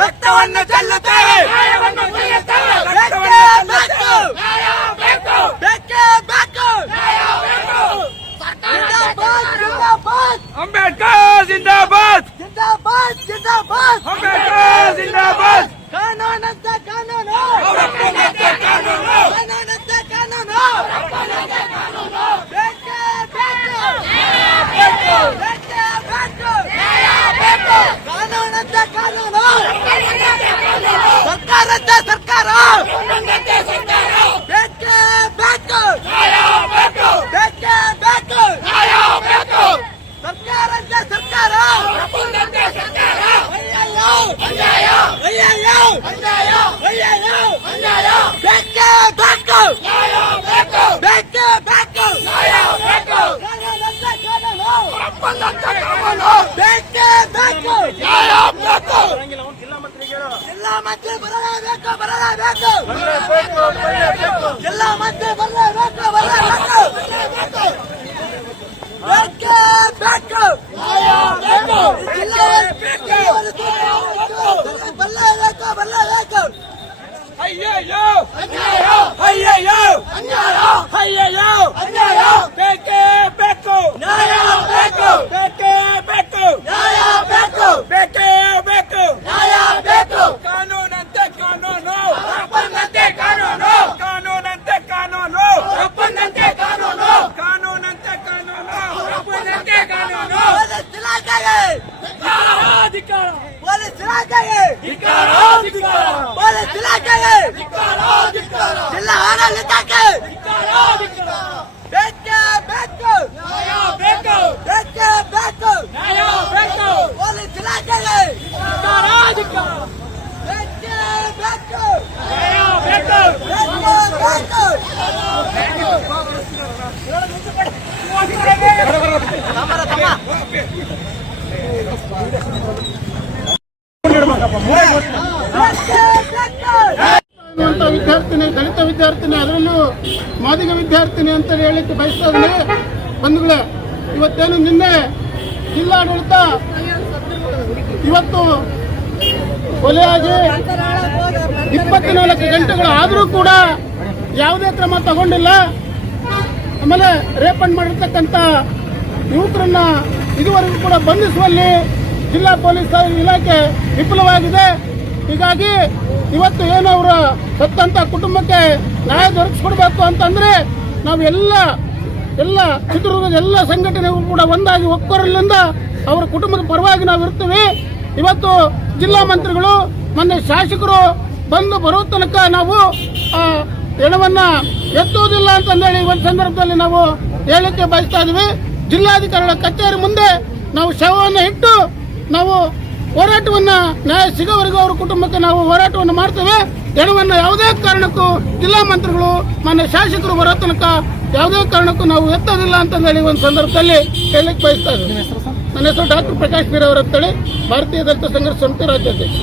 ರಕ್ತವನ್ನು ಚೆಲ್ಲುತ್ತೇವೆ ಬೇಕೇ ಬೇಕು ಬೇಕೇ ಬೇಕು ಜಿಂದಾಬಾದ್ ಜಿಂದಾಬಾದ್ ಅಂಬೇಡ್ಕರ್ ಜಿಂದಾಬಾದ್ ಜಿಂದಾಬಾದ್ ಜಿಂದಾಬಾದ್ ಅಂಬೇಡ್ಕರ್ ಜಿಂದಾಬಾದ್ ಬೇಕು ಬೇಕೇ ಬೇಕು ஐயோ ஐயோ ஐயோ ஐயோ ஐயோ ಪೊಲೀಸ್ ಇಲಾಖೆಗೆ ಜಿಲ್ಲಾ ಆಡಳಿತಕ್ಕೆ ಬೇಕೇ ಬೇಕು ಬೇಕು ಬೇಕೇ ಬೇಕು ಪೊಲೀಸ್ ಇಲಾಖೆಗೆ ಬೇಕೇ ಬೇಕು ಬೇಕೇ ಬೇಕು ಅಂತ ವಿದ್ಯಾರ್ಥಿನಿ, ದಲಿತ ವಿದ್ಯಾರ್ಥಿನಿ, ಅದರಲ್ಲೂ ಮಾದಿಗ ವಿದ್ಯಾರ್ಥಿನಿ ಅಂತ ಹೇಳಿಕ್ಕೆ ಬಯಸ್ತಾ ಬಂಧುಗಳೇ, ಇವತ್ತೇನು ನಿನ್ನೆ ಜಿಲ್ಲಾಡಳಿತ ಇವತ್ತು ಕೊಲೆಯಾಗಿ ಇಪ್ಪತ್ನಾಲ್ಕು ಗಂಟೆಗಳು ಆದರೂ ಕೂಡ ಯಾವುದೇ ಕ್ರಮ ತಗೊಂಡಿಲ್ಲ. ಆಮೇಲೆ ರೇಪಂಡ್ ಮಾಡಿರ್ತಕ್ಕಂಥ ಯುವಕರನ್ನ ಇದುವರೆಗೂ ಕೂಡ ಬಂಧಿಸುವಲ್ಲಿ ಜಿಲ್ಲಾ ಪೊಲೀಸ್ ಇಲಾಖೆ ವಿಫಲವಾಗಿದೆ. ಹೀಗಾಗಿ ಇವತ್ತು ಏನು ಅವರ ಸತ್ತಂತ ಕುಟುಂಬಕ್ಕೆ ನ್ಯಾಯ ದೊರಕಿಸ್ಕೊಡ್ಬೇಕು ಅಂತಂದ್ರೆ ನಾವು ಎಲ್ಲ ಚಿತ್ರದುರ್ಗದ ಎಲ್ಲ ಸಂಘಟನೆಗೂ ಕೂಡ ಒಂದಾಗಿ ಒಕ್ಕೊರಲಿಂದ ಅವರ ಕುಟುಂಬದ ಪರವಾಗಿ ನಾವು ಇರ್ತೀವಿ ಇವತ್ತು ಜಿಲ್ಲಾ ಮಂತ್ರಿಗಳು ಮೊನ್ನೆ ಶಾಸಕರು ಬಂದು ಬರುವ ತನಕ ನಾವು ಆ, ಎಣವನ್ನ ಎತ್ತುವುದಿಲ್ಲ ಅಂತಂದೇಳಿ ಒಂದು ಸಂದರ್ಭದಲ್ಲಿ ನಾವು ಹೇಳಿಕೆ ಬಯಸ್ತಾ ಇದೀವಿ ಜಿಲ್ಲಾಧಿಕಾರಿಗಳ ಕಚೇರಿ ಮುಂದೆ ನಾವು ಶವವನ್ನು ಇಟ್ಟು ನಾವು ಹೋರಾಟವನ್ನ ನ್ಯಾಯ ಸಿಗೋವರೆಗೂ ಅವರ ಕುಟುಂಬಕ್ಕೆ ನಾವು ಹೋರಾಟವನ್ನು ಮಾಡ್ತೇವೆ. ಜನವನ್ನು ಯಾವುದೇ ಕಾರಣಕ್ಕೂ ಜಿಲ್ಲಾ ಮಂತ್ರಿಗಳು ಮಾನ್ಯ ಶಾಸಕರು ಬರೋ ತನಕ ಯಾವುದೇ ಕಾರಣಕ್ಕೂ ನಾವು ಎತ್ತೋದಿಲ್ಲ ಹೇಳಿ ಒಂದು ಸಂದರ್ಭದಲ್ಲಿ ಹೇಳಲಿಕ್ಕೆ ಬಯಸ್ತಾ ಇದ್ದೀವಿ ನನ್ನ ಹೆಸರು ಡಾಕ್ಟರ್ ಪ್ರಕಾಶ್ ಬೀರ್ ಅವರ ಅಂತೇಳಿ ಭಾರತೀಯ ದಲಿತ ಸಂಘರ್ಷ ಸಮಿತಿ ರಾಜ್ಯಾಧ್ಯಕ್ಷ.